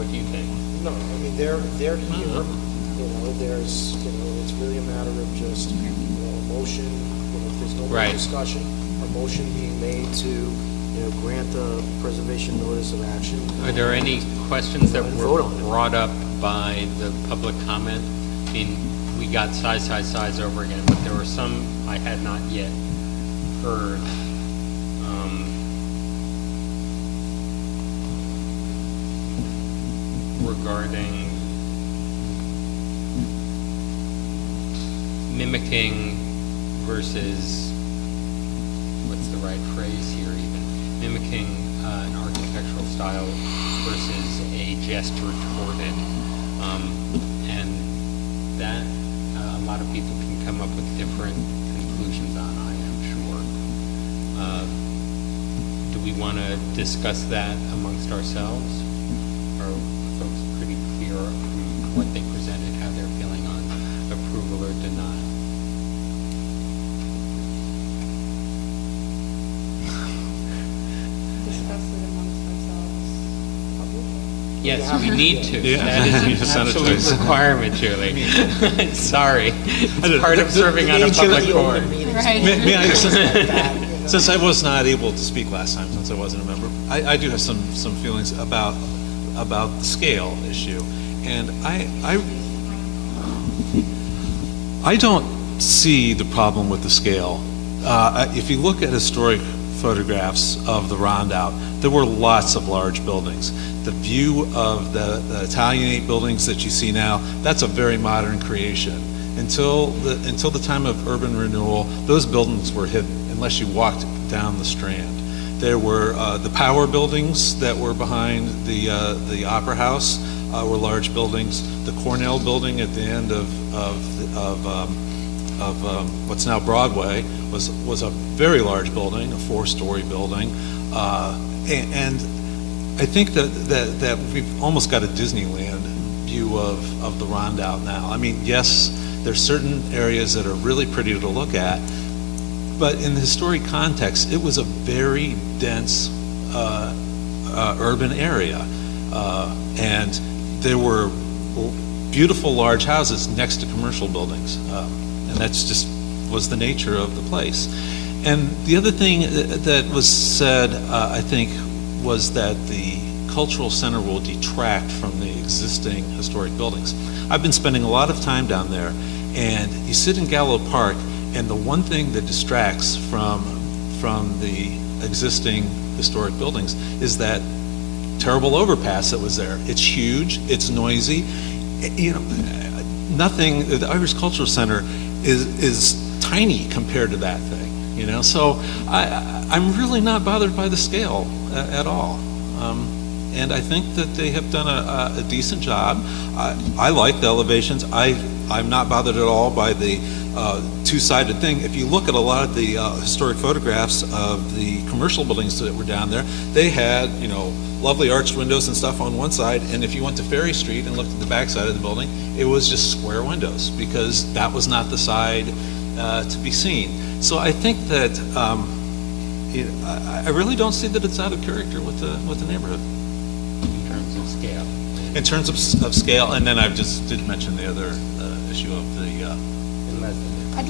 What do you think? No, I mean, they're here, there's, it's really a matter of just, a motion, if there's no more Right. discussion, a motion being made to, grant the preservation notice of action. Are there any questions that And were vote on it. brought up by the public comment? I mean, we got size over again, but there were some I had not yet heard. Regarding mimicking versus, what's the right phrase here even? Mimicking an architectural style versus a gesture toward it. And that a lot of people can come up with different conclusions on, I am sure. Do we want to discuss that amongst ourselves? Or are folks pretty clear on what they presented, how they're feeling on approval or denial? Discuss it amongst ourselves publicly? Yes, we need to. Yeah. That is You an just sounded absolute twice. requirement, Julie. Sorry. It's part of serving on a public board. Right. May I, since I was not able to speak last time, since I wasn't a member, I do have some feelings about the scale issue, and I don't see the problem with the scale. If you look at historic photographs of the Rondout, there were lots of large buildings. The view of the Italianate buildings that you see now, that's a very modern creation. Until the time of urban renewal, those buildings were hidden unless you walked down the Strand. There were the power buildings that were behind the Opera House were large buildings. The Cornell building at the end of what's now Broadway was a very large building, a 4-story building, and I think that we've almost got a Disneyland view of the Rondout now. I mean, yes, there's certain areas that are really pretty to look at, but in the historic context, it was a very dense urban area, and there were beautiful large houses next to commercial buildings, and that's just was the nature of the place. And the other thing that was said, I think, was that the cultural center will detract from the existing historic buildings. I've been spending a lot of time down there, and you sit in Gallo Park, and the one thing that distracts from the existing historic buildings is that terrible overpass that was there. It's huge, it's noisy. Nothing, the Irish Cultural Center is tiny compared to that thing, So I'm really not bothered by the scale at all. And I think that they have done a decent job. I like the elevations. I'm not bothered at all by the two-sided thing. If you look at a lot of the historic photographs of the commercial buildings that were down there, they had, lovely arched windows and stuff on one side, and if you went to Ferry Street and looked at the back side of the building, it was just square windows, because that was not the side to be seen. So I think that I really don't see that it's out of character with the neighborhood. In terms of scale. In terms of scale, and then I just did mention the other issue of the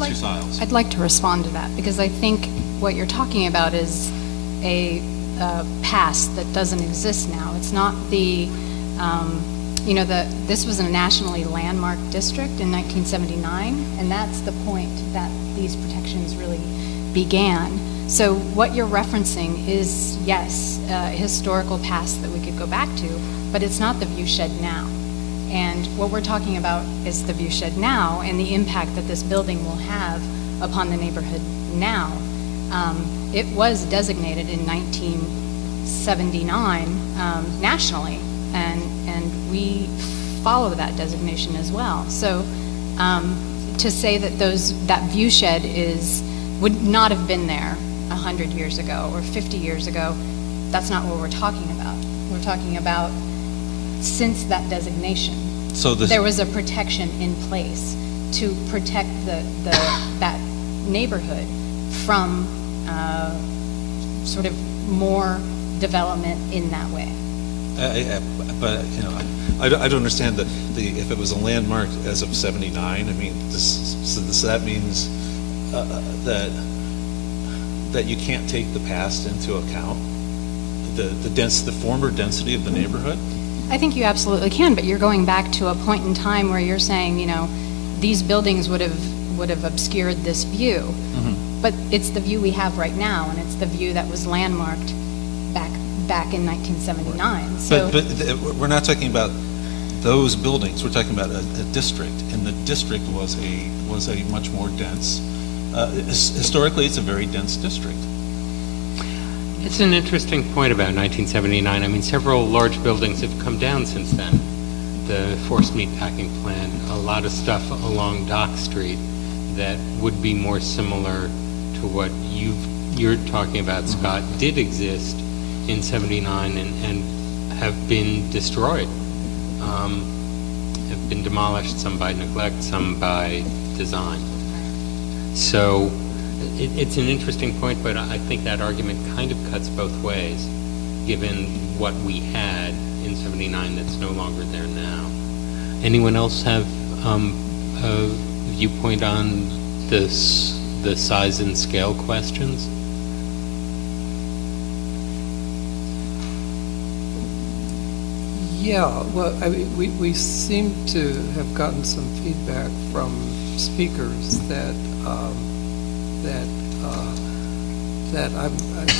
two styles. I'd like to respond to that, because I think what you're talking about is a past that doesn't exist now. It's not this was a nationally landmarked district in 1979, and that's the point that these protections really began. So what you're referencing is, yes, a historical past that we could go back to, but it's not the view shed now. And what we're talking about is the view shed now and the impact that this building will have upon the neighborhood now. It was designated in 1979 nationally, and we follow that designation as well. So to say that that view shed would not have been there 100 years ago or 50 years ago, that's not what we're talking about. We're talking about since that designation. So there was a protection in place to protect that neighborhood from sort of more development in that way. But, I don't understand if it was a landmark as of 79, I mean, so that means that you can't take the past into account? The former density of the neighborhood? I think you absolutely can, but you're going back to a point in time where you're saying, these buildings would have obscured this view. Mm-hmm. But it's the view we have right now, and it's the view that was landmarked back in 1979. So, But we're not talking about those buildings, we're talking about a district, and the district was a much more dense, historically, it's a very dense district. It's an interesting point about 1979. I mean, several large buildings have come down since then. The forced meatpacking plant, a lot of stuff along Dock Street that would be more similar to what you're talking about, Scott, did exist in 79 and have been destroyed, have been demolished, some by neglect, some by design. So it's an interesting point, but I think that argument kind of cuts both ways, given what we had in 79 that's no longer there now. Anyone else have a viewpoint on the size and scale questions? Yeah, well, I mean, we seem to have gotten some feedback from speakers that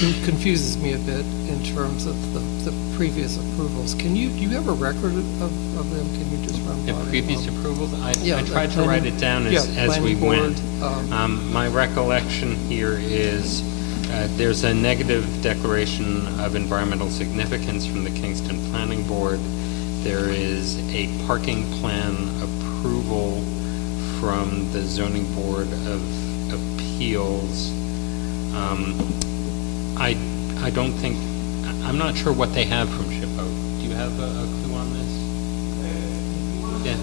it confuses me a bit in terms of the previous approvals. Do you have a record of them? Can you just run The by previous them? approvals? I Yeah, tried to write it down as we planning went. board, My recollection here is there's a negative declaration of environmental significance from the Kingston Planning Board. There is a parking plan approval from the Zoning Board of Appeals. I don't think, I'm not sure what they have from SHPO. Do you have a clue on this? Yeah.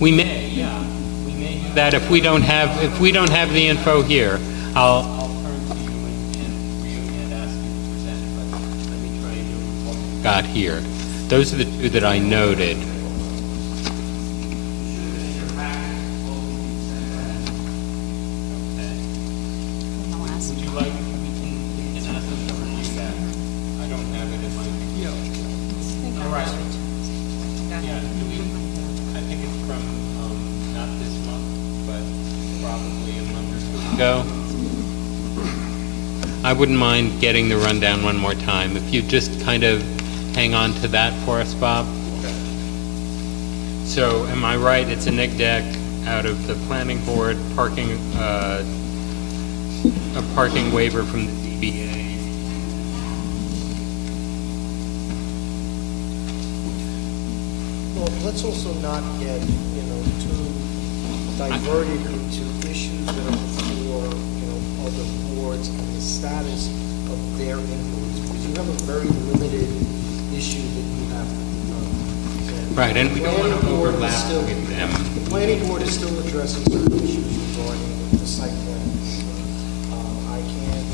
We may do that if we don't have the info here. I'll turn to you and ask you to present, but let me try and do what we've got here. Those are the two that I noted. Would you like, we can ask them to review that. I don't have it in my. Yeah. All right. Yeah, I think it's from, not this month, but probably a month or two ago. I wouldn't mind getting the rundown one more time. If you just kind of hang on to that for us, Bob. So, am I right? It's a neg deck out of the planning board, parking, a parking waiver from the DBA. Well, let's also not get, too diverted into issues that are before, other boards and the status of their influence, because you have a very limited issue that you have to determine. Right, and we don't want to Planning board is overlap still- with them. The planning board is still addressing certain issues regarding the site plan. I can't,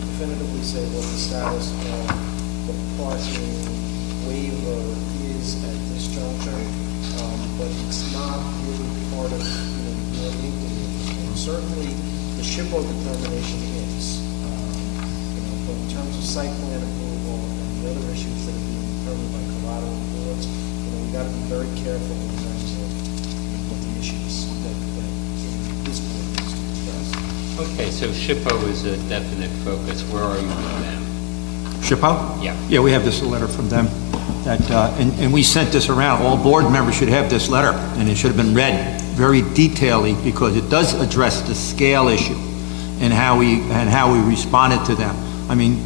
definitively say what the status of the parking waiver is at this juncture, but it's not really part of, your inquiry. Certainly, the SHPO determination is, but in terms of site plan approval and the other issues that are being determined by collateral boards, we got to be very careful in terms of what the issues that this board needs to address. Okay, so SHPO is a definite focus. Where are you with them? SHPO? Yeah. Yeah, we have this letter from them, that, and we sent this around. All board members should have this letter, and it should have been read very detailedly, because it does address the scale issue and how we responded to them. I mean,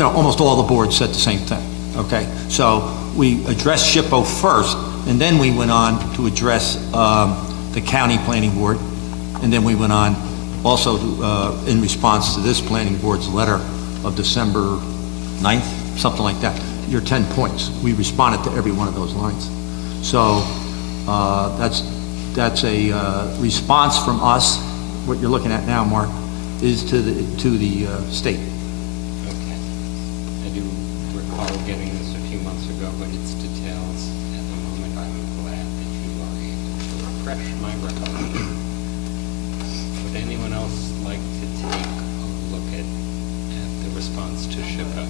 almost all the boards said the same thing, okay? So we addressed SHPO first, and then we went on to address the county planning board, and then we went on also to, in response to this planning board's letter of December 9th, something like that, your 10 points. We responded to every one of those lines. So that's a response from us. What you're looking at now, Mark, is to the state. Okay. I do recall months ago, but its details at the moment, I'm glad that you are able to refresh my recollection. Would anyone else like to take a look at the response to SHPO?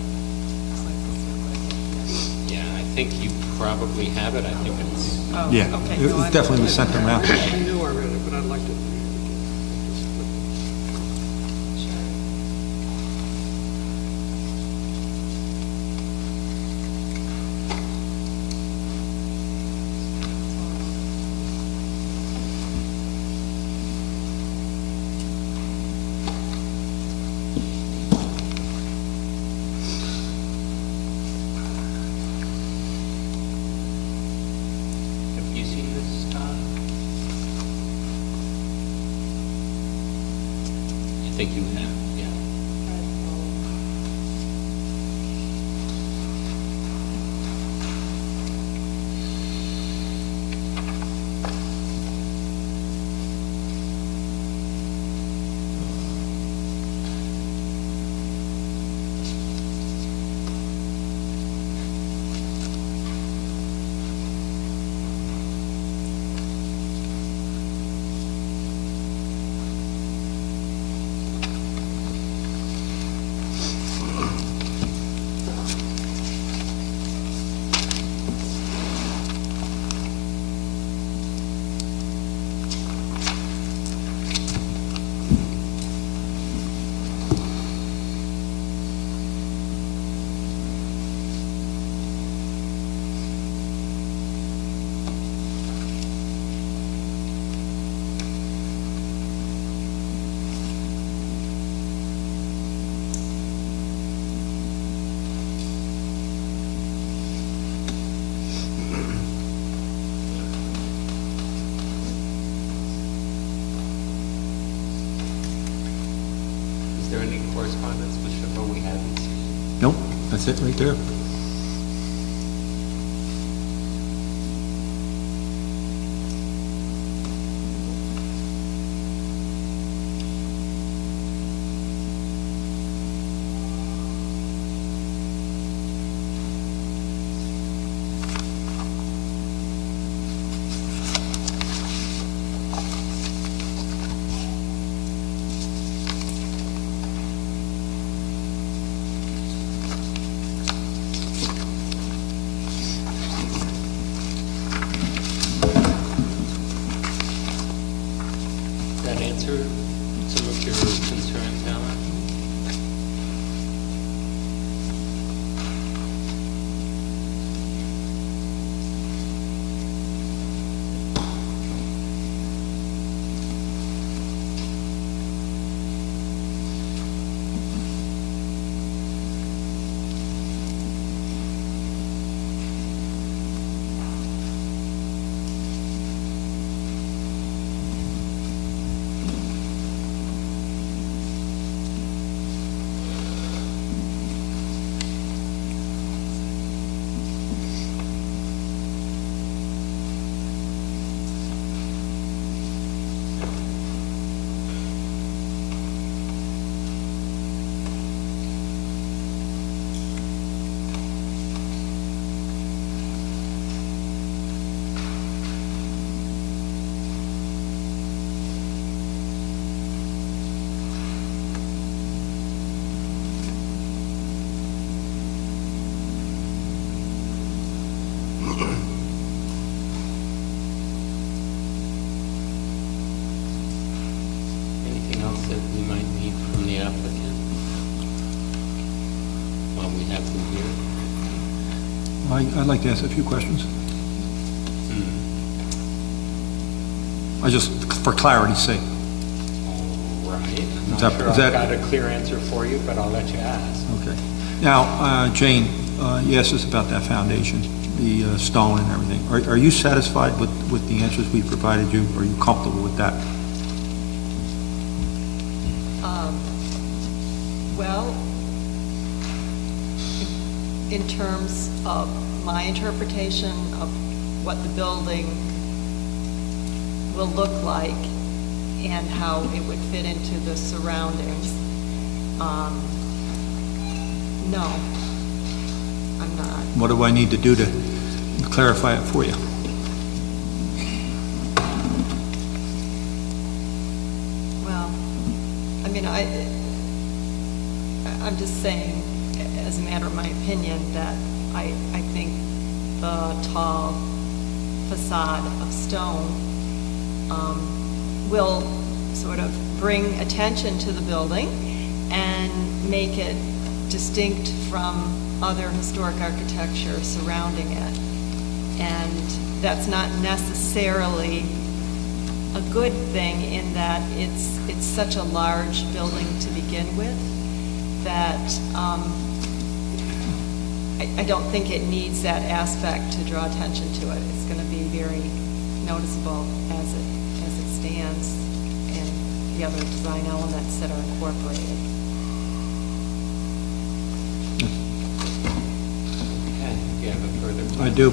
Yeah, I think you probably have it. I think it's, Yeah, it definitely was sent around. I knew I read it, but I'd like to read it again. have you seen this, Todd? I think you have, yeah. Is there any correspondence with SHPO we haven't seen? Nope, that's it right there. Does that answer some of your concerns, Alan? Anything else that we might need from the applicant while we have them here? I'd like to ask a few questions. I just, for clarity's sake. All right. I'm Is not that- sure is that- I've got a clear answer for you, but I'll let you ask. Okay. Now, Jane, you asked us about that foundation, the stone and everything. Are you satisfied with the answers we provided you? Are you comfortable with that? Well, in terms of my interpretation of what the building will look like and how it would fit into the surroundings, no, I'm not. what do I need to do to clarify it for you? Well, I mean, I'm just saying, as a matter of my opinion, that I think the tall facade of stone will sort of bring attention to the building and make it distinct from other historic architecture surrounding it. And that's not necessarily a good thing in that it's such a large building to begin with that I don't think it needs that aspect to draw attention to it. It's going to be very noticeable as it stands, and the other design elements that are incorporated. Okay, do you have a further question? I do.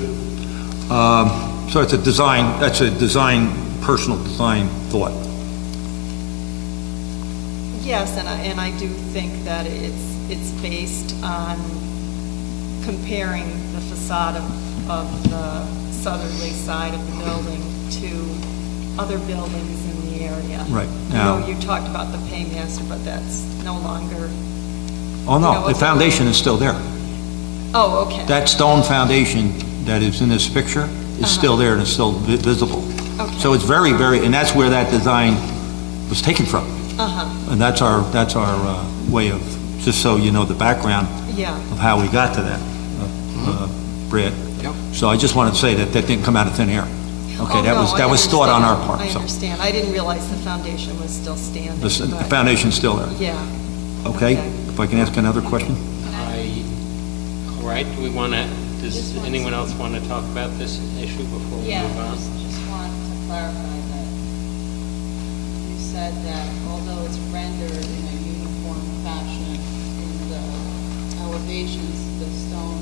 So it's a design, that's a design, personal design thought. Yes, and I do think that it's based on comparing the facade of the southerly side of the building to other buildings in the area. Right. I Now- know you talked about the paymaster, but that's no longer, Oh, You know, no, the it's a- foundation is still there. oh, okay. That stone foundation that is in this picture is still there and it's still visible. Okay. So it's very, very, and that's where that design was taken from. Uh-huh, And that's our way of, just so you know the background yeah. of how we got to that, Brad. Yep. So I just wanted to say that that didn't come out of thin air. Okay, Oh, that no, was, I that was thought on our understand. part, I so. understand. I didn't realize the foundation was still standing. The but- foundation's still there. Yeah. Okay? If I can ask another question? All right, do we want to, does anyone else want to talk about this issue before we Yeah, move on? just want to clarify that you said that although it's rendered in a uniform fashion in the elevations, the stone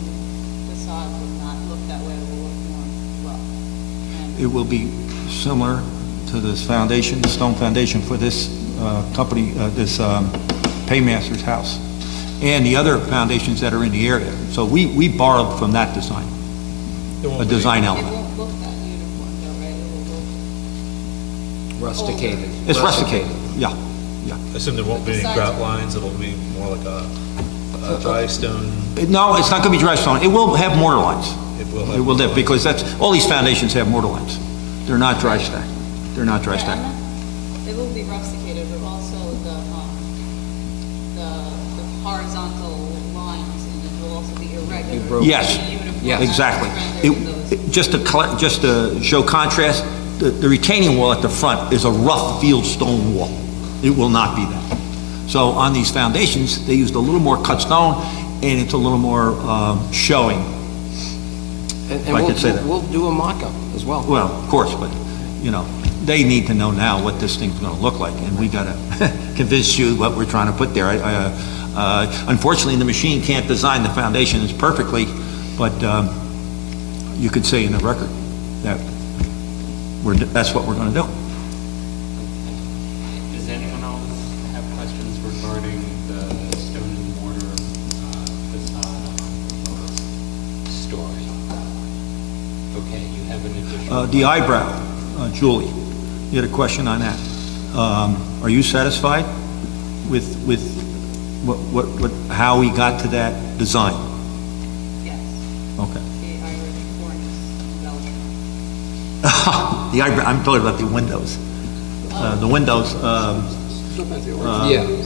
facade will not look that way, it will look more rough. And It will be similar to this foundation, the stone foundation for this company, this paymaster's house, and the other foundations that are in the area. So we borrowed from that design, a design it element. won't look that uniform though, right? It will look Rusticated. It's rusticated, yeah, yeah. I assume there won't be any grout lines, it'll be more like a dry stone. No, it's not going to be dry stone. It will have mortar lines. It will have It will, mortar lines. because that's, all these foundations have mortar lines. They're not dry stack. They're not dry Yeah, stack. and it will be rusticated, but also the horizontal lines, and it will also be irregular. Yes, Uniform. exactly. Rendered in those. Just to show contrast, the retaining wall at the front is a rough field stone wall. It will not be that. So on these foundations, they used a little more cut stone, and it's a little more showing. And I could say that. we'll do a mock-up as well. Well, of course, but, you know, they need to know now what this thing's gonna look like, and we gotta convince you what we're trying to put there. Unfortunately, the machine can't design the foundations perfectly, but you could say in the record that that's what we're gonna do. Does anyone else have questions regarding the stone and mortar facade on the first story? Okay, you have an additional. The eyebrow, Julie, you had a question on that. Are you satisfied with how we got to that design? Yes, Okay. the Irish cornice embellishment. The eyebrow, I'm talking about the windows. The windows,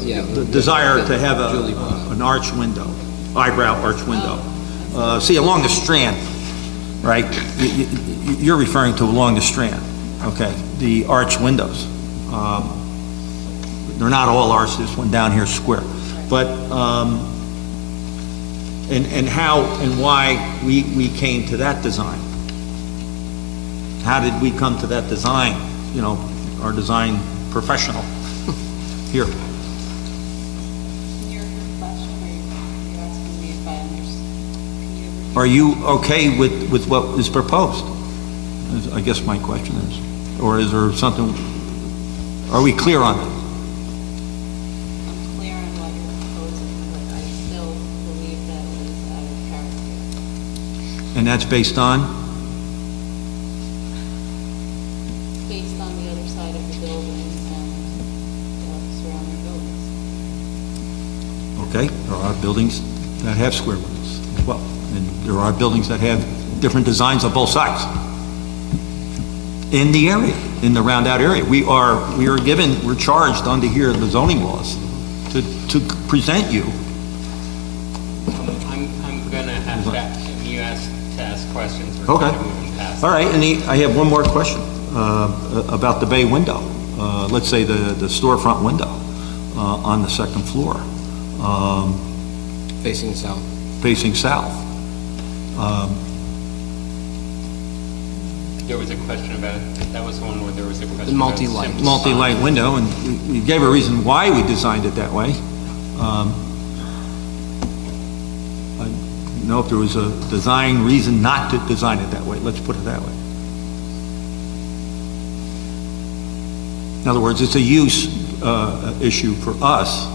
Yeah. the desire to have an arch window, eyebrow arch window. See, along the Strand, right? You're referring to along the Strand, okay? The arch windows. They're not all arched, this one down here is square. But, and how and why we came to that design. How did we come to that design? You know, our design professional here. Your question, or you asking me if I understand? Are you okay with what is proposed? I guess my question is. Or is there something, are we clear on it? I'm clear on what you're proposing, but I still believe that it is out of character. And that's based on? Based on the other side of the building and the surrounding buildings. Okay, there are buildings that have square windows as well, and there are buildings that have different designs on both sides. In the area, in the round-out area, we're charged under here, the zoning laws, to present you. I'm gonna have to, you asked to ask questions, we're Okay. kind of moving past. All right, and I have one more question about the bay window. Let's say the storefront window on the second floor. Facing south. Facing south. There was a question about it, that was the one where there was a question The about multi-light. simple Multi-light sign. window, and we gave a reason why we designed it that way. I don't know if there was a design reason not to design it that way, let's put it that way. In other words, it's a use issue for us.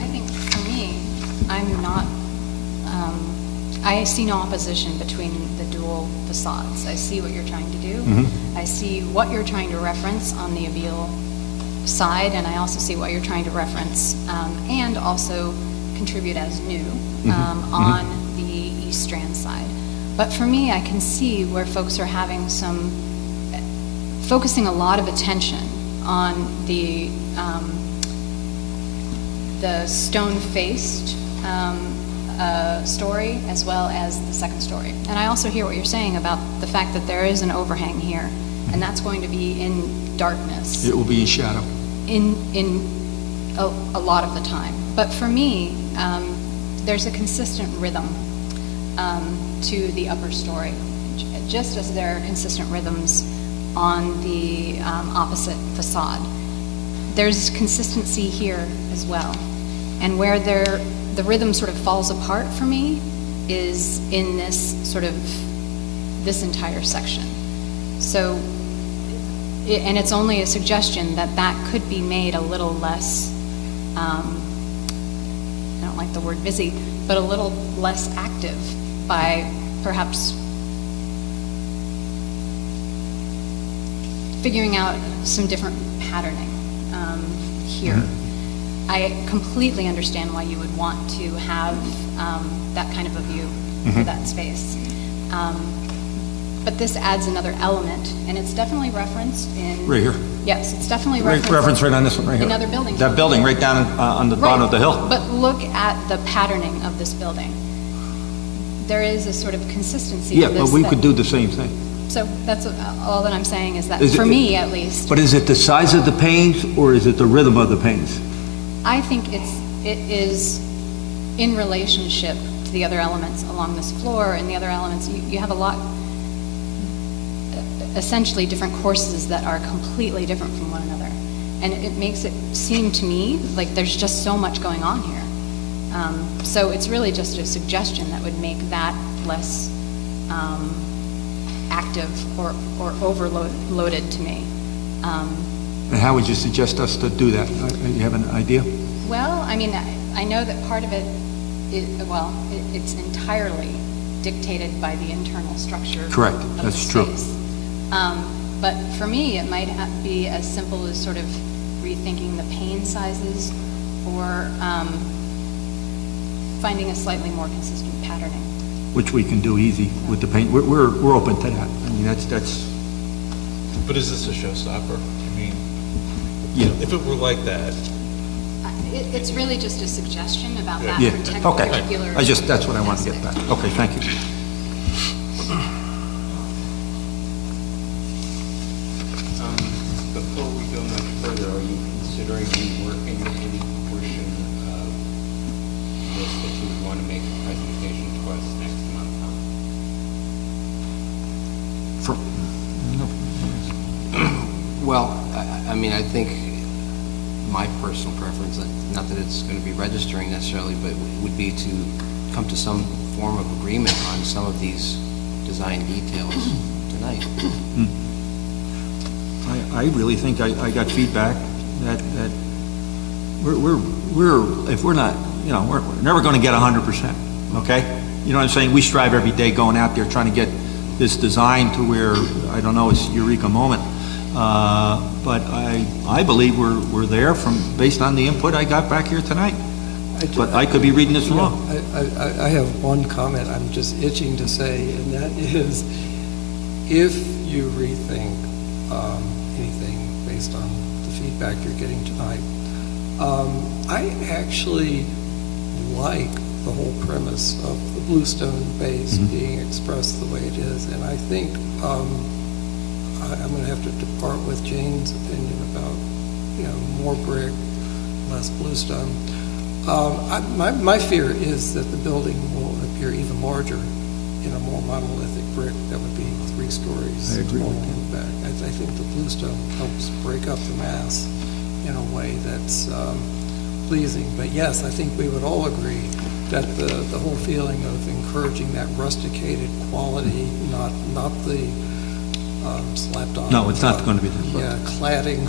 I think for me, I'm not, I see no opposition between the dual facades. I see what you're trying to do. I see what you're trying to reference on the Avil side, and I also see what you're trying to reference and also contribute as new on the East Strand side. But for me, I can see where folks are having focusing a lot of attention on the stone-faced story as well as the second story. And I also hear what you're saying about the fact that there is an overhang here, and that's going to be in darkness It will be in shadow. in a lot of the time. But for me, there's a consistent rhythm to the upper story, just as there are consistent rhythms on the opposite facade. There's consistency here as well. And where the rhythm sort of falls apart for me is in this this entire section. So, and it's only a suggestion that could be made a little less, I don't like the word busy, but a little less active by perhaps figuring out some different patterning here. I completely understand why you would want to have that kind of a view for that space. But this adds another element, and it's definitely referenced in... Right here. Yes, it's definitely Reference right on this one, right here. in other buildings. That building right down on the bottom of the hill. But look at the patterning of this building. There is a sort of consistency Yeah, to this. but we that- could do the same thing. So that's all that I'm saying is that, Is it- for me at least, But is it the size of the panes, or is it the rhythm of the panes? I think it is in relationship to the other elements along this floor and the other elements. You have a lot, essentially different courses that are completely different from one another. And it makes it seem to me like there's just so much going on here. So it's really just a suggestion that would make that less active or overloaded to me. And how would you suggest us to do that? You have an idea? Well, I mean, I know that part of it, it's entirely dictated by the internal structure. Correct. of That's the true. space. But for me, it might be as simple as sort of rethinking the pane sizes or finding a slightly more consistent patterning. Which we can do easy with the paint. We're open to that. I mean, that's, But is this a showstopper? I mean, yeah. if it were like that, It's really just a suggestion about that Yeah, particular. okay. That's what I wanted to get back. Okay, thank you. Before we go much further, are you considering reworking any portion of this that you would want to make a presentation to us next month on? Well, I mean, I think my personal preference, not that it's going to be registering necessarily, but would be to come to some form of agreement on some of these design details tonight. I really think I got feedback that we're if we're not, we're never going to get 100%, okay? you know what I'm saying? We strive every day going out there trying to get this design to where, I don't know, it's eureka moment. But I believe we're there based on the input I got back here tonight. But I could be reading this wrong. I have one comment I'm just itching to say, and that is, if you rethink anything based on the feedback you're getting tonight, I actually like the whole premise of the bluestone base being expressed the way it is, and I think I'm going to have to depart with Jane's opinion about, more brick, less bluestone. My fear is that the building will appear even larger in a more monolithic brick that would be 3 stories tall in the back. I think the bluestone helps break up the mass in a way that's pleasing. But yes, I think we would all agree that the whole feeling of encouraging that rusticated quality, not the slapped on. No, it's not going to be that. Yeah, cladding,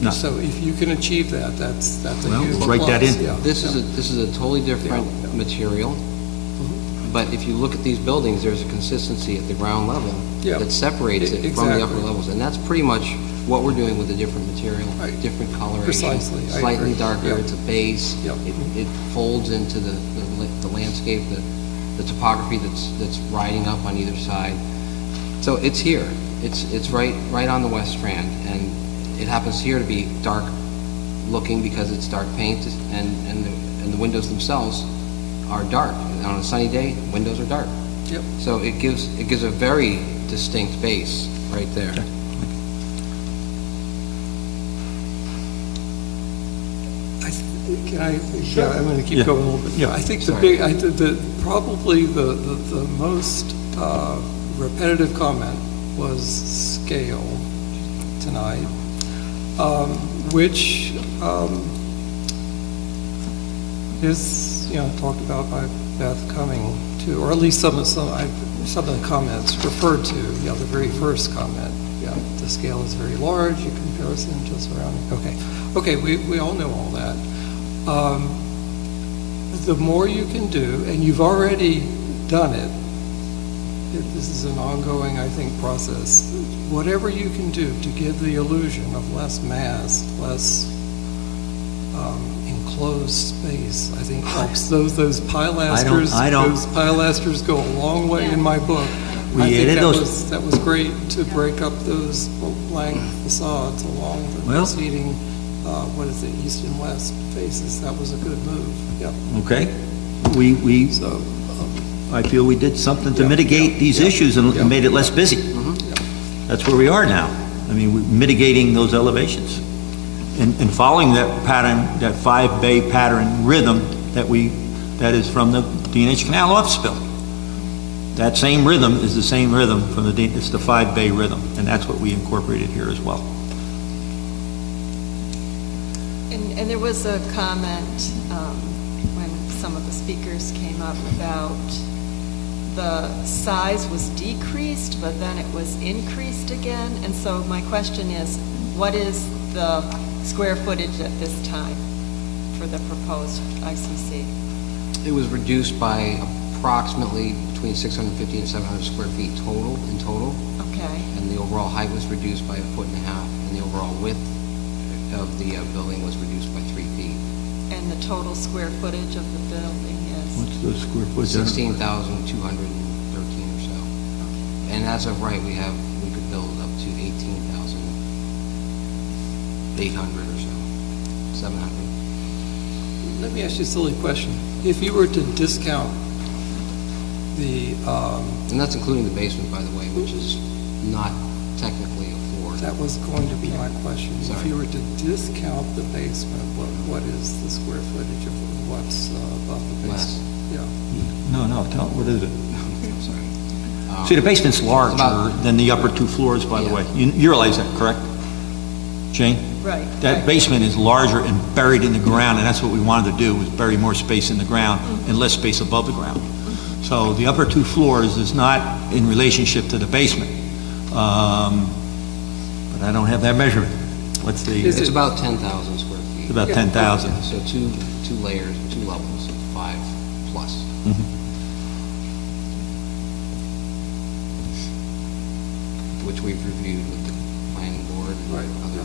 No. so if you can achieve that, that's a Well, huge we'll write that plus. in. Yeah, This yeah. is a totally different material, but if you look at these buildings, there's a consistency at the ground level Yeah. that separates it from the upper Exactly. levels, and that's pretty much what we're doing with a different material, Right. different coloration. Precisely, I Slightly agree. darker, Yeah. it's a base. Yep. It folds into the landscape, the topography that's riding up on either side. So it's here. It's right on the West Strand, and it happens here to be dark looking because it's dark paint, and the windows themselves are dark. And on a sunny day, windows are dark. Yep. So it gives a very distinct base right there. I'm going to keep Yeah. going a little bit. Yeah. I think Sorry. probably the most repetitive comment was scale tonight, which is, talked about by Beth Cumming too, or at least some of the comments referred to, the very first comment. Yeah, the scale is very large in comparison to surrounding. Okay, we all know all that. The more you can do, and you've already done it, this is an ongoing, I think, process. Whatever you can do to give the illusion of less mass, less enclosed space, I think helps. Those pilasters, I don't- those pilasters go a long way in my book. We I think added that those- that was great to break up those blank facades along the Well- preceding, east and west faces. That was a good move. Yep. Okay? We, So, I feel we did something to Yeah. mitigate these Yeah. issues and Yeah. made it less busy. That's where we are now. I mean, we're mitigating those elevations and following that pattern, that 5-bay pattern rhythm that is from the D&H Canal office building. That same rhythm is the same rhythm from it's the 5-bay rhythm, and that's what we incorporated here as well. And there was a comment when some of the speakers came up about the size was decreased, but then it was increased again. And so my question is, what is the square footage at this time for the proposed ICC? It was reduced by approximately between 650 and 700 square feet in total, Okay. and the overall height was reduced by 1.5 feet, and the overall width of the building was reduced by 3 feet. And the total square footage of the building is? What's the square footage? 16,213 or so. And as of right, we could build up to 18,800 or so, 700. let me ask you a silly question. If you were to discount the, And that's including the basement, by the way, which is not technically a floor. that was going to be my question. If Sorry. you were to discount the basement, what is the square footage of what's above the Less. basement? Yeah. No, what is it? I'm sorry. See, the basement's larger about- than the upper 2 floors, by the Yeah. way. You realize that, correct? Jane? Right. That basement is larger and buried in the ground, and that's what we wanted to do, was bury more space in the ground and less space above the ground. So the upper 2 floors is not in relationship to the basement. But I don't have that measurement. What's the, Is It's it- about 10,000 square feet. about 10,000. So two layers, 2 levels of 5 plus. which we've reviewed with the planning board Right. and other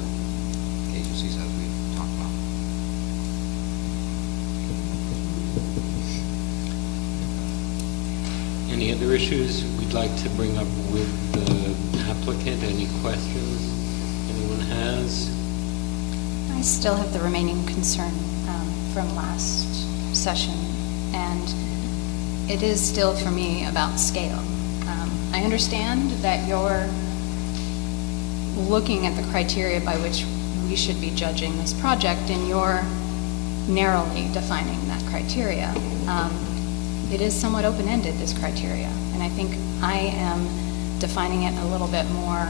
agencies as we've talked about. Any other issues we'd like to bring up with the applicant? Any questions anyone has? I still have the remaining concern from last session, and it is still for me about scale. I understand that you're looking at the criteria by which we should be judging this project, and you're narrowly defining that criteria. It is somewhat open-ended, this criteria, and I think I am defining it a little bit more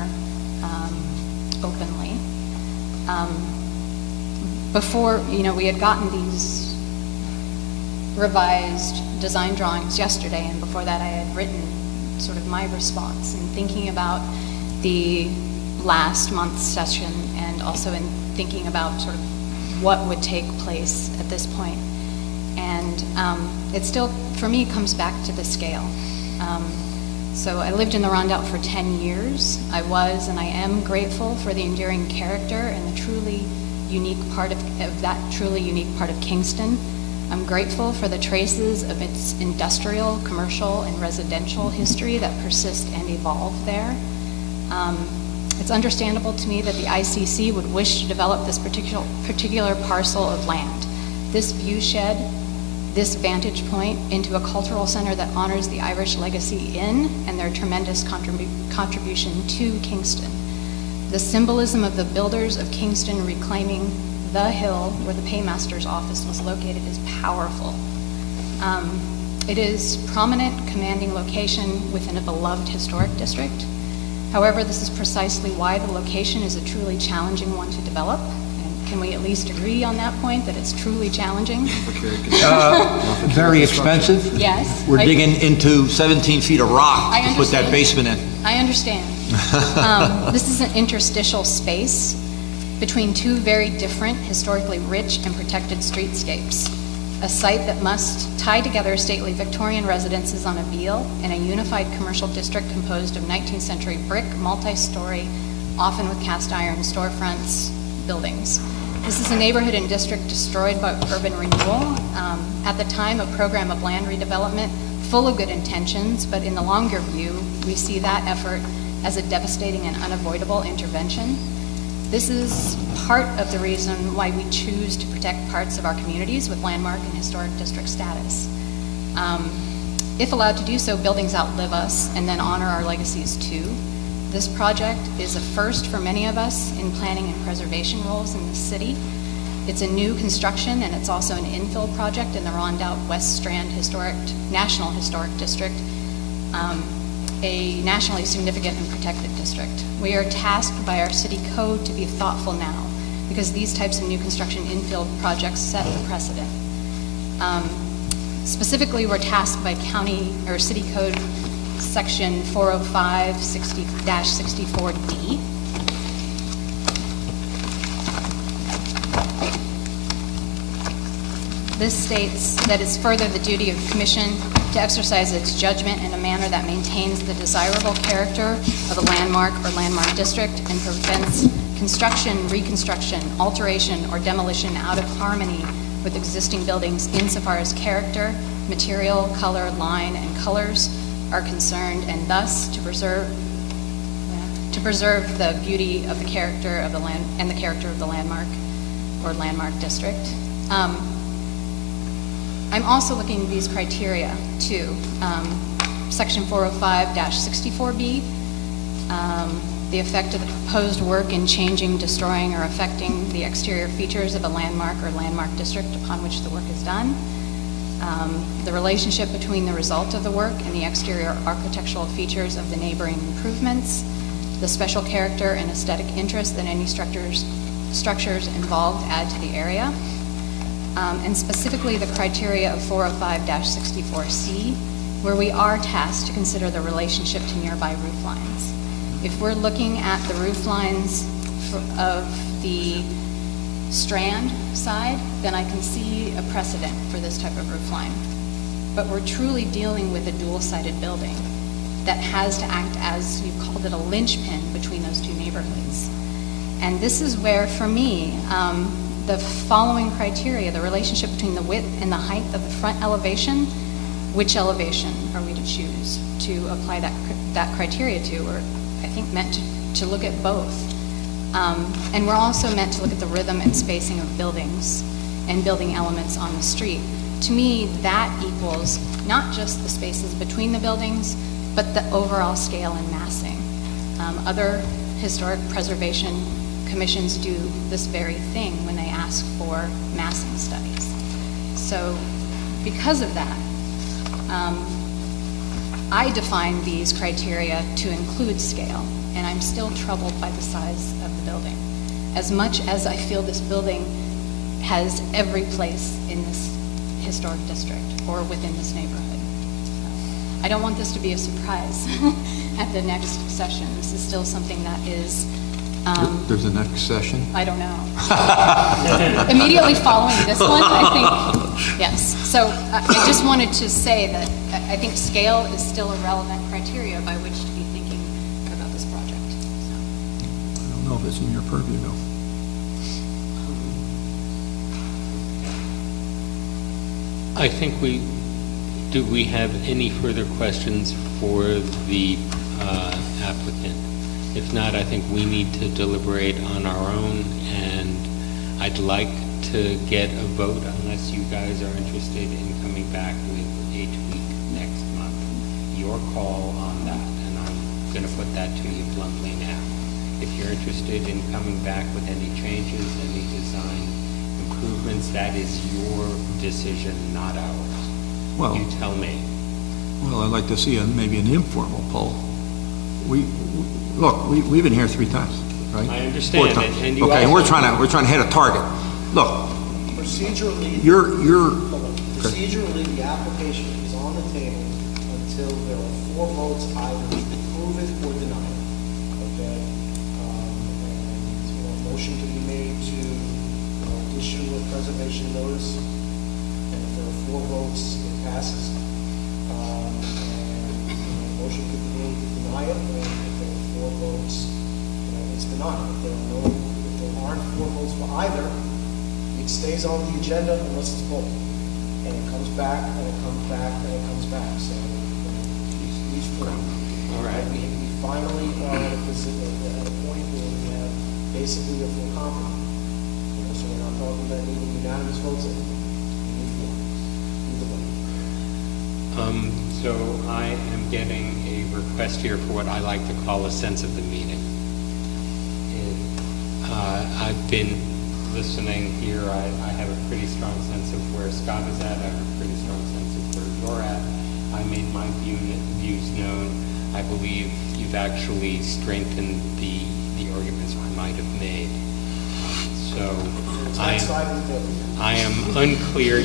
openly. Before, we had gotten these revised design drawings yesterday, and before that I had written sort of my response and thinking about the last month's session and also in thinking about sort of what would take place at this point. And it still, for me, comes back to the scale. So I lived in the Rondout for 10 years. I was and I am grateful for the enduring character and the truly unique part of that truly unique part of Kingston. I'm grateful for the traces of its industrial, commercial, and residential history that persist and evolve there. It's understandable to me that the ICC would wish to develop this particular parcel of land, this view shed, this vantage point into a cultural center that honors the Irish legacy in and their tremendous contribution to Kingston. The symbolism of the builders of Kingston reclaiming the hill where the paymaster's office was located is powerful. It is prominent, commanding location within a beloved historic district. However, this is precisely why the location is a truly challenging one to develop. And can we at least agree on that point, that it's truly challenging? Very expensive. Yes. We're digging into 17 feet of rock I to put that understand. basement in. I understand. This is an interstitial space between two very different, historically rich and protected streetscapes. A site that must tie together stately Victorian residences on a beal and a unified commercial district composed of 19th century brick, multi-story, often with cast iron storefronts, buildings. This is a neighborhood and district destroyed by urban renewal. At the time, a program of land redevelopment full of good intentions, but in the longer view, we see that effort as a devastating and unavoidable intervention. This is part of the reason why we choose to protect parts of our communities with landmark and historic district status. If allowed to do so, buildings outlive us and then honor our legacies too. This project is a first for many of us in planning and preservation roles in the city. It's a new construction, and it's also an infill project in the Rondout West Strand National Historic District, a nationally significant and protected district. We are tasked by our city code to be thoughtful now, because these types of new construction infill projects set the precedent. Specifically, we're tasked by county or city code section 405-60-64D. This states that it's further the duty of the commission to exercise its judgment in a manner that maintains the desirable character of a landmark or landmark district and prevents construction, reconstruction, alteration, or demolition out of harmony with existing buildings insofar as character, material, color, line, and colors are concerned, and thus to preserve the beauty of the character of the land and the character of the landmark or landmark district. I'm also looking at these criteria too. Section 405-64B, the effect of the proposed work in changing, destroying, or affecting the exterior features of a landmark or landmark district upon which the work is done. The relationship between the result of the work and the exterior architectural features of the neighboring improvements, the special character and aesthetic interest that any structures involved add to the area, and specifically the criteria of 405-64C, where we are tasked to consider the relationship to nearby roof lines. If we're looking at the roof lines of the Strand side, then I can see a precedent for this type of roof line. But we're truly dealing with a dual-sided building. that has to act as, you called it, a linchpin between those two neighborhoods. And this is where, for me, the following criteria, the relationship between the width and the height of the front elevation, which elevation are we to choose to apply that criteria to? Or I think meant to look at both. And we're also meant to look at the rhythm and spacing of buildings and building elements on the street. To me, that equals not just the spaces between the buildings, but the overall scale and massing. Other historic preservation commissions do this very thing when they ask for massing studies. So because of that, I define these criteria to include scale, and I'm still troubled by the size of the building. As much as I feel this building has every place in this historic district or within this neighborhood. I don't want this to be a surprise at the next session. This is still something that is, There's a next session? I don't know. Immediately following this one, I think, yes. So I just wanted to say that I think scale is still a relevant criteria by which to be thinking about this project. I don't know if it's in your purview, though. I think do we have any further questions for the applicant? If not, I think we need to deliberate on our own, and I'd like to get a vote unless you guys are interested in coming back with a tweak next month. Your call on that, and I'm going to put that to you bluntly now. If you're interested in coming back with any changes, any design improvements, that is your decision, not ours. Well, You tell me. well, I'd like to see maybe an informal poll. Look, we've been here 3 times, right? I understand, 4 times. and you Okay, and also- we're trying to hit a target. Look, Procedurally. you're, Hold on. Procedurally, the application is on the table until there are 4 votes either to approve it or deny it. Okay? And, a motion can be made to, issue a preservation notice. And if there are 4 votes, it passes. And, a motion could be made to deny it, and if there are 4 votes, it's denied. If there aren't 4 votes for either, it stays on the agenda unless it's pulled. And it comes back, and it comes back, and it comes back. So, these 4. All right. We finally are at a point where we have basically a full complement. So we're not talking about needing unanimous votes. We need 4. Either way. So I am getting a request here for what I like to call a sense of the meeting. I've been listening here. I have a pretty strong sense of where Scott is at. I have a pretty strong sense of where you're at. I made my views known. I believe you've actually strengthened the arguments I might have made. I am unclear.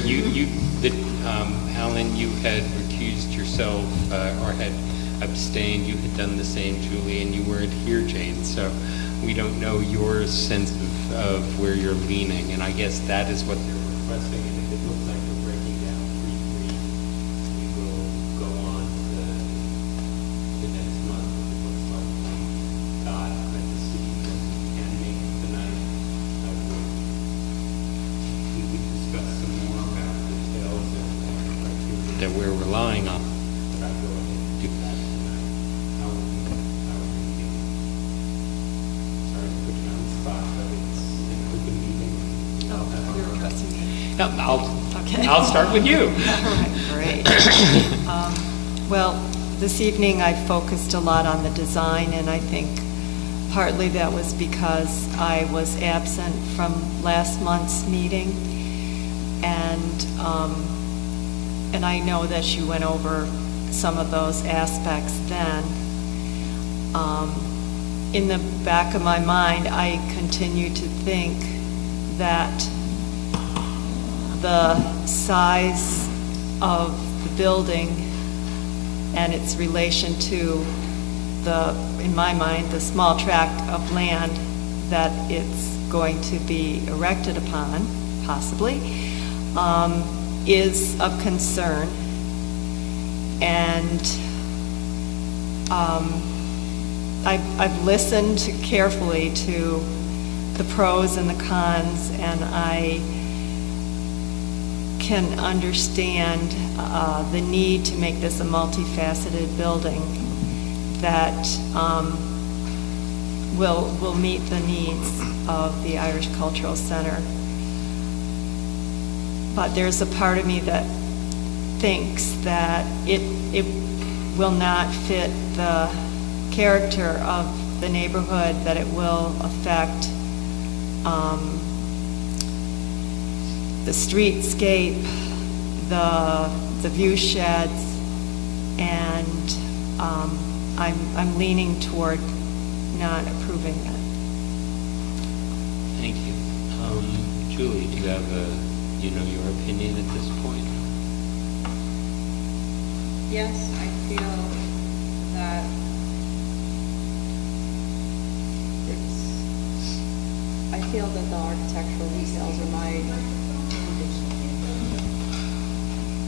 Alan, you had recused yourself or had abstained. You had done the same, Julie, and you weren't here, Jane. So we don't know your sense of where you're leaning, and I guess that is what they're requesting. And if it looks like we're breaking down 3-3, we will go on to next month. If it looks like we got a decision that we can make tonight, we could discuss some more about details and criteria that we're relying on. But I'd go ahead and do that tonight. How would you feel? Sorry to put you on the spot, but it's an open meeting. You're addressing me. No, I'll start with you. All right, great. Well, this evening I focused a lot on the design, and I think partly that was because I was absent from last month's meeting, and I know that you went over some of those aspects then. In the back of my mind, I continue to think that the size of the building and its relation to in my mind, the small tract of land that it's going to be erected upon, possibly, is of concern. And I've listened carefully to the pros and the cons, and I can understand the need to make this a multifaceted building that will meet the needs of the Irish Cultural Center. But there's a part of me that thinks that it will not fit the character of the neighborhood, that it will affect the streetscape, the view sheds, and I'm leaning toward not approving it. Thank you. Julie, do you have your opinion at this point? Yes, I feel that the architectural details are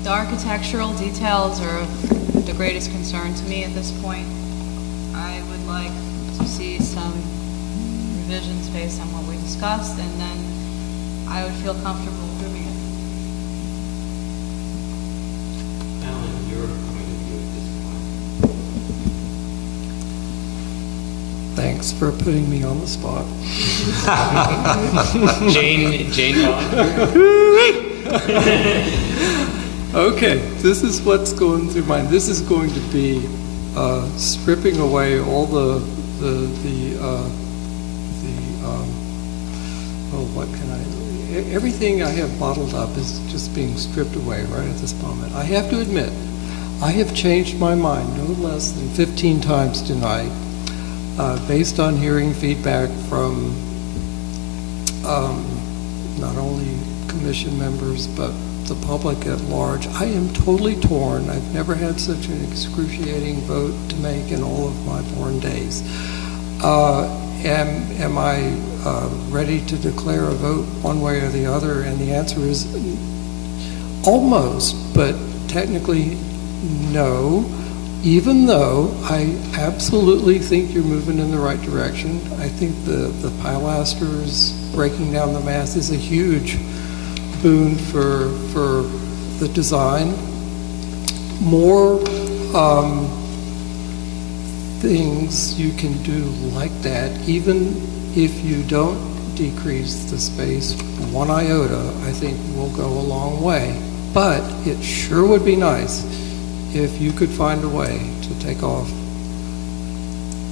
the architectural details are of the greatest concern to me at this point. I would like to see some revisions based on what we discussed, and then I would feel comfortable approving it. Alan, your point of view at this point? Thanks for putting me on the spot. Jane Okay, this is what's going through my, this is going to be stripping away all what can I, everything I have bottled up is just being stripped away right at this moment. I have to admit, I have changed my mind no less than 15 times tonight, based on hearing feedback from not only commission members, but the public at large. I am totally torn. I've never had such an excruciating vote to make in all of my born days. Am I ready to declare a vote one way or the other? And the answer is almost, but technically no, even though I absolutely think you're moving in the right direction. I think the pilasters breaking down the mass is a huge boon for the design. More things you can do like that, even if you don't decrease the space one iota, I think will go a long way. But it sure would be nice if you could find a way to take off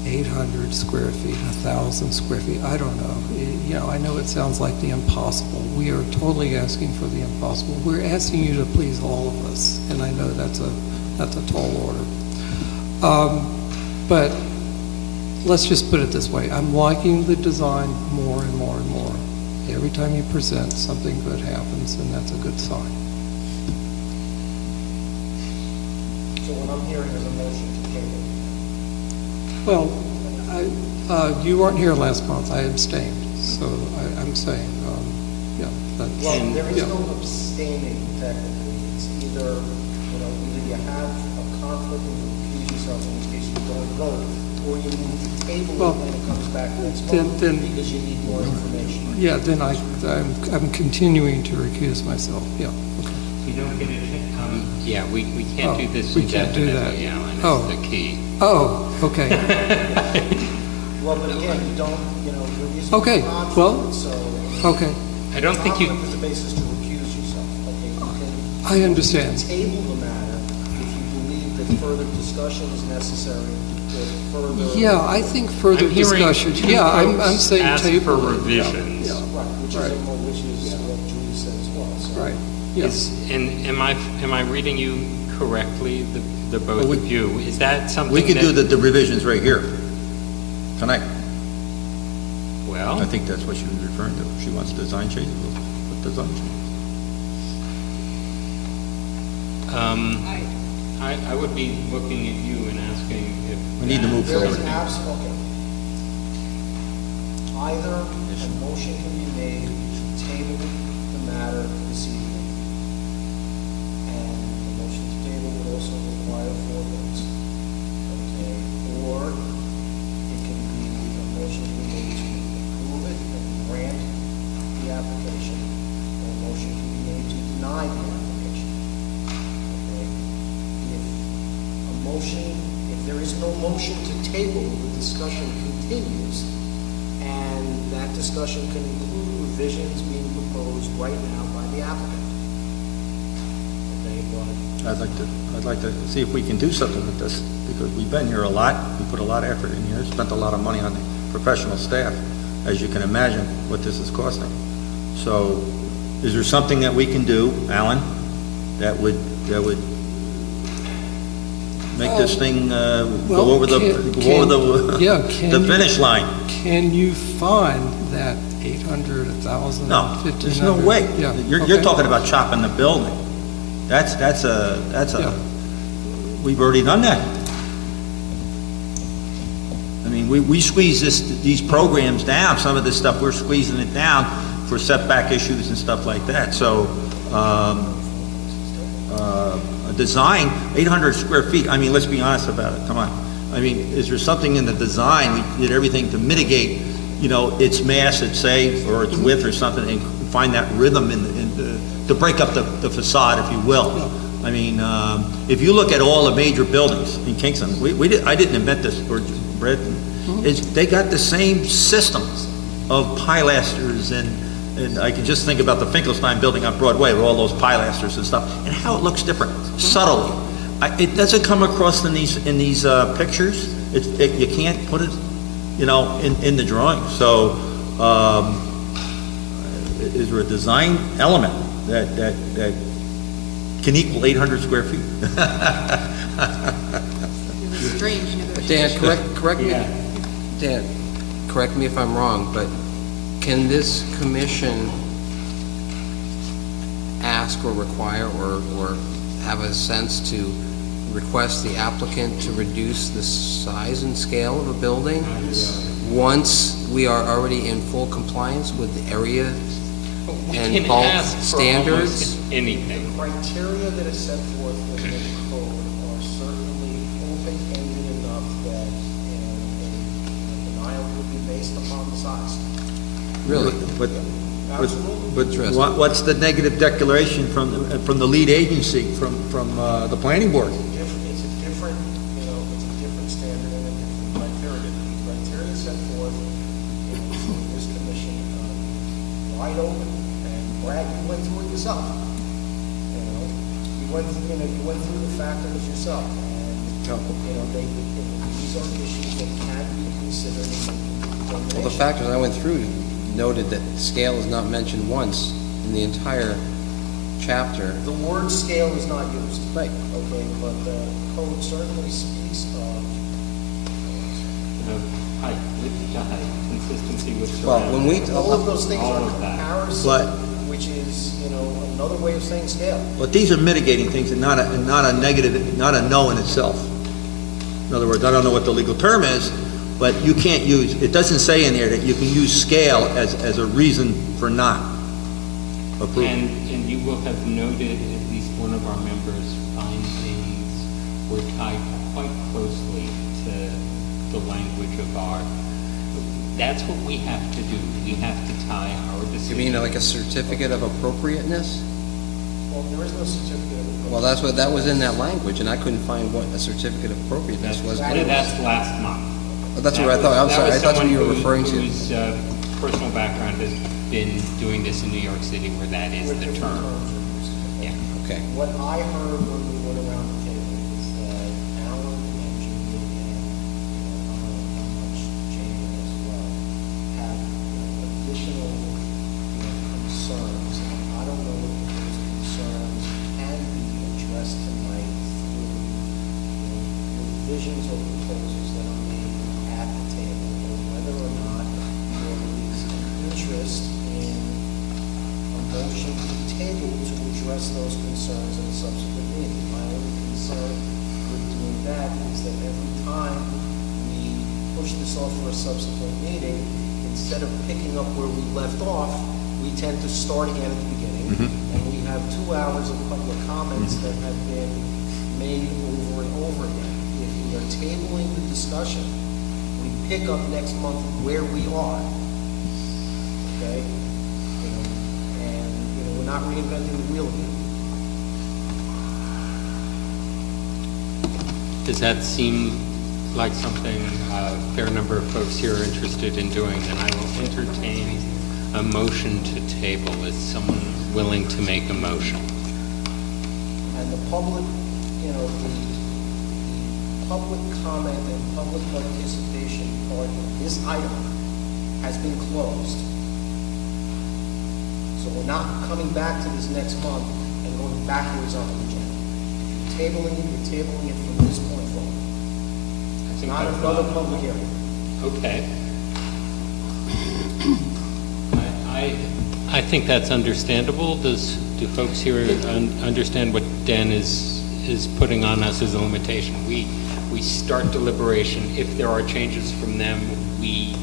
800 square feet, 1,000 square feet, I don't know. I know it sounds like the impossible. We are totally asking for the impossible. We're asking you to please all of us, and I know that's a tall order. But let's just put it this way. I'm liking the design more and more and more. Every time you present, something good happens, and that's a good sign. So what I'm hearing is a motion to table. Well, you weren't here last month. I abstained, so I'm saying, yeah. Well, there is yeah. no abstaining technically. It's either you have a conflict and you recuse yourself in which case you don't vote, or you move to table Well, it when it comes back next then- month because you need more information. Yeah, then I'm continuing to recuse myself, yeah. Okay. You don't get it. Yeah, we can't do this we can't do indefinitely, that. Alan, Oh. is the key. Oh, okay. Well, but again, you don't, you're using Okay, conflict, well, so. Okay, I don't think you, Conflict is the basis to recuse yourself. Okay, you can I understand. table the matter if you believe that further discussion is necessary or further. Yeah, I think further I'm hearing discussion. two Yeah, I'm folks saying ask table. for it. Yeah, revisions. yeah, Right, which Right. is what Julie said as well. So. right, yes. and am I reading you correctly, the both Well, we- of you? Is that something We can do that- the revisions right here, tonight. Well, I think that's what she was referring to. She wants design changes, what design changes? I would be looking at you and asking if. We need to move There is forward. okay. Either a motion can be made to table the matter this evening, and the motion to table would also require 4 votes. Okay, motion, if there is no motion to table, the discussion continues, and that discussion can include revisions being proposed right now by the applicant. Okay, but I'd like to see if we can do something with this, because we've been here a lot, we put a lot of effort in here, spent a lot of money on the professional staff, as you can imagine what this is costing. So, is there something that we can do, Alan, that would make this thing go over the the finish line? Can you find that 800, 1,000, No, 1,500? there's no way. Yeah, You're okay. talking about chopping the building. That's Yeah. we've already done that. I mean, we squeeze these programs down, some of this stuff, we're squeezing it down for setback issues and stuff like that. So, a design, 800 square feet, I mean, let's be honest about it, come on. I mean, is there something in the design, we did everything to mitigate, its mass, its say, or its width or something, and find that rhythm to break up the facade, if you will. I mean, if you look at all the major buildings in Kingston, I didn't invent this, or Brett, they got the same system of pilasters, and I can just think about the Finkelstein building on Broadway with all those pilasters and stuff, and how it looks different, subtly. It doesn't come across in these pictures. You can't put it, in the drawing. So, is there a design element that can equal 800 square feet? Strange negotiation. Dan, correct me, Dan, correct me if I'm wrong, but can this commission ask or require or have a sense to request the applicant to reduce the size and scale of a building once we are already in full compliance with the area and bulk standards? Anything. the criteria that is set forth within the code are certainly open-ended enough that a denial would be based upon the size. Really? Absolutely. What's the negative declaration from the lead agency, from the planning board? It's a different standard and a different criteria. The criteria set forth in this commission are wide open, and Brad, you went through it yourself. You went through the factors yourself, and these are issues that can be considered in making the determination. Well, the factors I went through noted that scale is not mentioned once in the entire chapter. The word scale is not used. Right. Okay, but the code certainly speaks of Height, width to height, consistency with Well, surroundings. when we, all of those things All are of that. comparison, But- which is, another way of saying scale. But these are mitigating things and not a negative, not a no in itself. In other words, I don't know what the legal term is, but you can't use, it doesn't say in there that you can use scale as a reason for not approving. And you will have noted at least one of our members' findings were tied quite closely to the language of our, that's what we have to do. We have to tie our you decision. mean like a certificate of appropriateness? Well, there is no certificate of. Well, that was in that language, and I couldn't find what a certificate of appropriateness was. That's last month. Oh, that's what I thought, I'm sorry, I thought what you were referring to. Whose personal background has been doing this in New York City where that is where the different term. terms are used. Yeah. Okay. What I heard when we went around the table is that Alan and Jamie and, how much Jamie as well, have additional, concerns. And I don't know if those concerns can be addressed tonight through, revisions or proposals that are made at the table, or whether or not there is an interest in a motion to table to address those concerns in a subsequent meeting. My only concern with doing that is that every time we push this off for a subsequent meeting, instead of picking up where we left off, we tend to start again at the beginning, and we have 2 hours of public comments that have been made over and over again. If we are tabling the discussion, we pick up next month where we are, okay? And we're not reinventing the wheel again. Does that seem like something a fair number of folks here are interested in doing? Then I will entertain a motion to table. Is someone willing to make a motion? And the public, the public comment and public participation part of this item has been closed. So we're not coming back to this next month and going backwards on the agenda. If you're tabling it from this point forward. It's not another public hearing. Okay. I think that's understandable. Do folks here understand what Dan is putting on us as a limitation? We start deliberation. If there are changes from them, we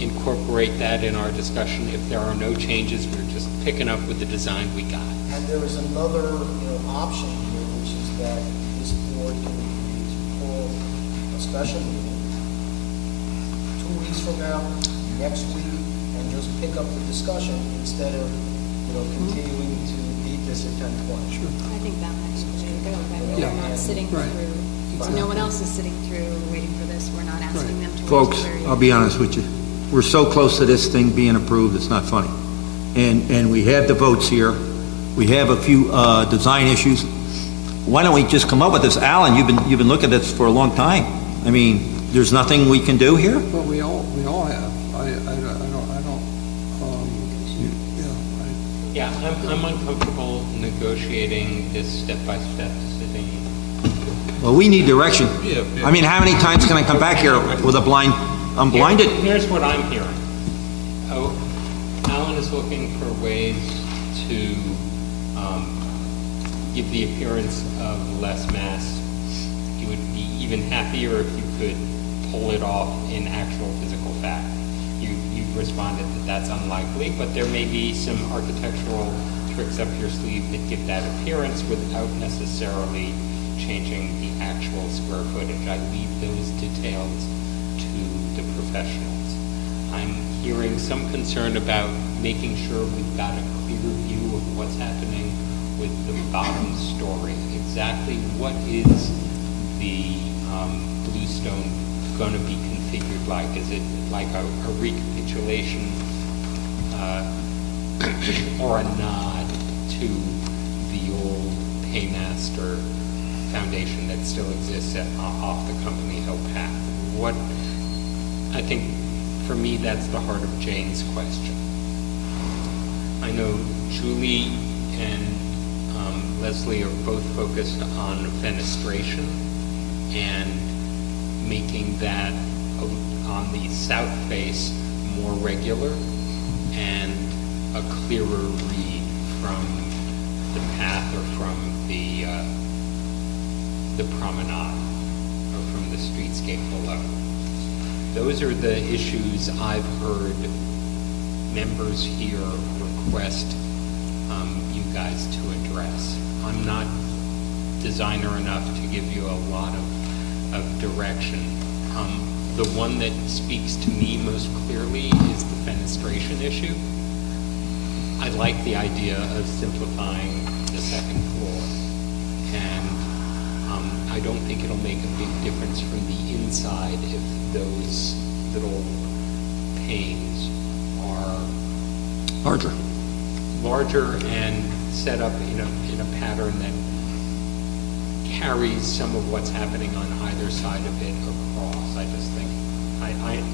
incorporate that in our discussion. If there are no changes, we're just picking up with the design we got. And there is another, option here, which is that this board can agree to call a special meeting 2 weeks from now, next week, and just pick up the discussion instead of, continuing to beat this at 10:20. Sure. I think that might be the way to go, that Yeah. we're not sitting Right. through, no one else is sitting through waiting for this, we're not asking them to wait. Folks, till the very I'll end. be honest with you. We're so close to this thing being approved, it's not funny. And we have the votes here. We have a few design issues. Why don't we just come up with this? Alan, you've been looking at this for a long time. I mean, there's nothing we can do here? Well, we all have. Yeah, I'm uncomfortable negotiating this step-by-step sitting. Well, we need direction. Yeah. I mean, how many times can I come back here with a blind, I'm blinded? Here's what I'm hearing. Oh, Alan is looking for ways to give the appearance of less mass. He would be even happier if you could pull it off in actual physical fact. You've responded that that's unlikely, but there may be some architectural tricks up your sleeve that give that appearance without necessarily changing the actual square footage. I leave those details to the professionals. I'm hearing some concern about making sure we've got a clear view of what's happening with the bottom story. Exactly what is the bluestone going to be configured like? Is it like a recapitulation or a nod to the old Paymaster foundation that still exists off the Company Hill path? What, I think, for me, that's the heart of Jane's question. I know Julie and Leslie are both focused on fenestration and making that on the south face more regular and a clearer read from the path or from the promenade or from the streetscape below. Those are the issues I've heard members here request you guys to address. I'm not designer enough to give you a lot of direction. The one that speaks to me most clearly is the fenestration issue. I like the idea of simplifying the second floor, and I don't think it'll make a big difference from the inside if those little panes are larger and set up in a pattern that carries some of what's happening on either side of it across. I just think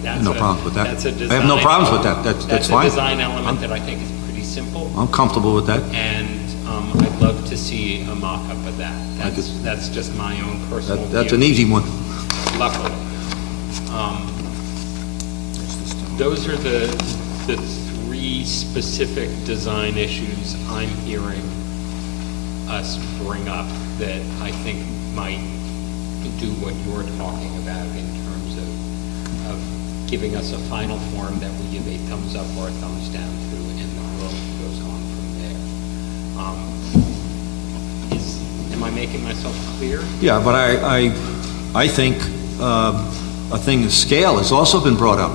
that's No problems with that. That's a I design. have no problems with that. That's fine. a design element that I think is pretty simple, I'm comfortable with that. and I'd love to see a mock-up of that. That's just my own personal view. That's an easy one. Luckily. Those are the three specific design issues I'm hearing us bring up that I think might do what you're talking about in terms of giving us a final form that we give a thumbs up or a thumbs down to, and the road goes on from there. Am I making myself clear? Yeah, but I think a thing of scale has also been brought up,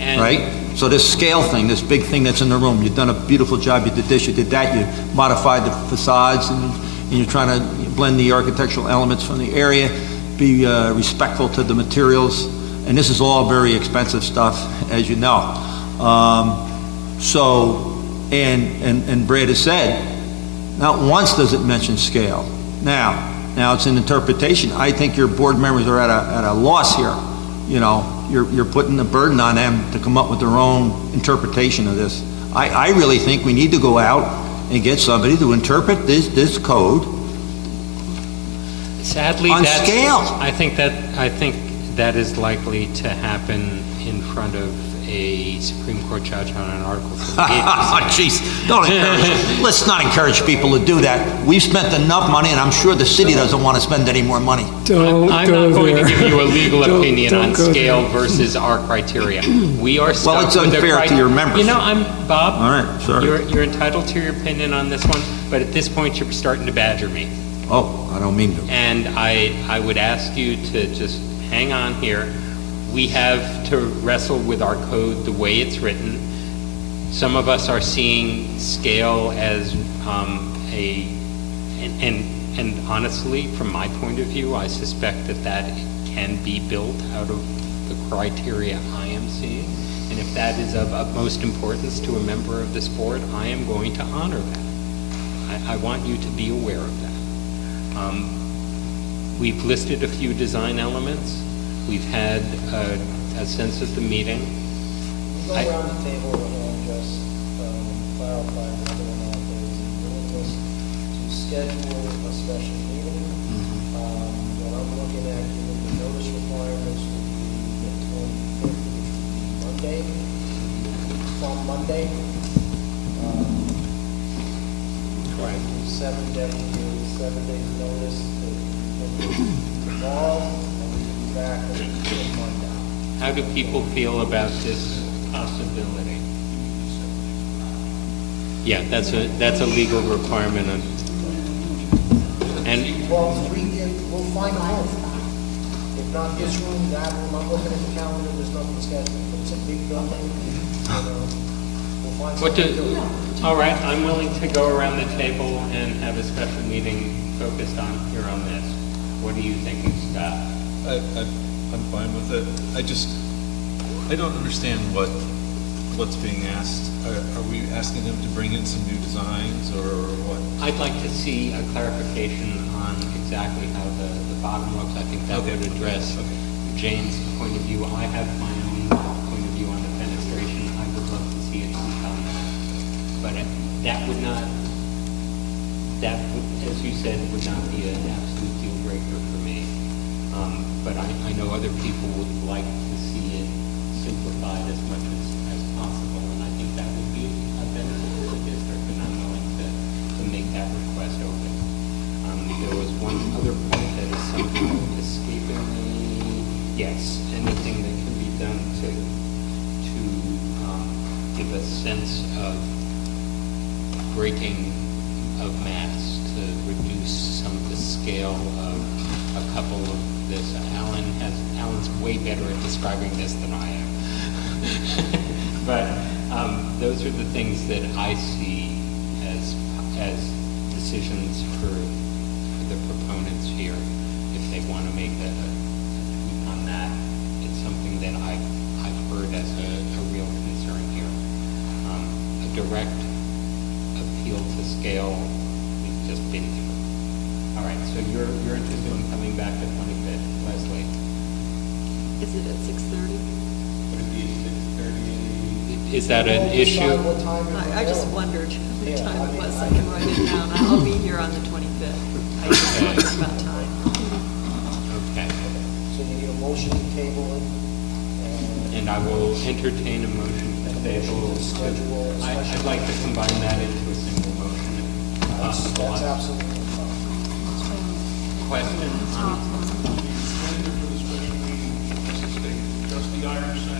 And right? So this scale thing, this big thing that's in the room, you've done a beautiful job, you did this, you did that, you modified the facades, and you're trying to blend the architectural elements from the area, be respectful to the materials, and this is all very expensive stuff, as you know. And Brad has said, not once does it mention scale. Now it's an interpretation. I think your board members are at a loss here. You know, you're putting the burden on them to come up with their own interpretation of this. I really think we need to go out and get somebody to interpret this code Sadly, on that's... scale. I think that is likely to happen in front of a Supreme Court judge on an Article 78. Jeez, let's not encourage people to do that. We've spent enough money, and I'm sure the city doesn't want to spend any more money. I'm not going to give you a legal opinion don't on go scale versus our criteria. We are stuck Well, it's with the unfair to your members. You know, Bob. All right, sorry. You're entitled to your opinion on this one, but at this point, you're starting to badger me. Oh, I don't mean to. And I would ask you to just hang on here. We have to wrestle with our code the way it's written. Some of us are seeing scale as and honestly, from my point of view, I suspect that can be built out of the criteria I am seeing. And if that is of utmost importance to a member of this board, I am going to honor that. I want you to be aware of that. We've listed a few design elements. We've had a sense of the meeting. Go around the table and just clarify whether or not there is a willingness to schedule a special meeting. What I'm looking at, given the notice requirements, would be the 25th, which would be Monday, from Monday. Correct. 7 days notice to tomorrow, and we can be back on Monday. How do people feel about this possibility? Yeah, that's a legal requirement. And Well, we'll find a home. If not this room, that room, I'm looking at the calendar, there's nothing scheduled, but it's a big building, we'll find what something to do, do. all right, I'm willing to go around the table and have a special meeting focused on this. What are you thinking, Scott? I'm fine with it. I don't understand what's being asked. Are we asking them to bring in some new designs or what? I'd like to see a clarification on exactly how the bottom looks. I think that would address Jane's point of view. I have my own point of view on the fenestration. I would love to see it tweaked on that. But that would, as you said, would not be an absolute deal breaker for me. But I know other people would like to see it simplified as much as possible, and I think that would be a benefit to the district, and I'm willing to make that request open. There was one other point that is somehow escaping me. Yes, anything that can be done to give a sense of breaking of mass, to reduce some of the scale of a couple of this. Alan's way better at describing this than I am. But those are the things that I see as decisions for the proponents here. If they want to make a tweak on that, it's something that I've heard as a real concern here. A direct appeal to scale, we've just been through. All right, so you're interested in coming back to 25th, Leslie? Is it at 6:30? Would it be 6:30? Is that an We'll issue? decide what time you're I just available. wondered Yeah, what time I it mean, was, I- I can write it down. I'll be here on the 25th. I just wondered about time. Okay. So you need a motion to table it, and And I will entertain a motion to table. to schedule a I'd special. like to combine that into a single motion if possible. That's absolutely fine. Question? Agenda for the special meeting, just the Iron Center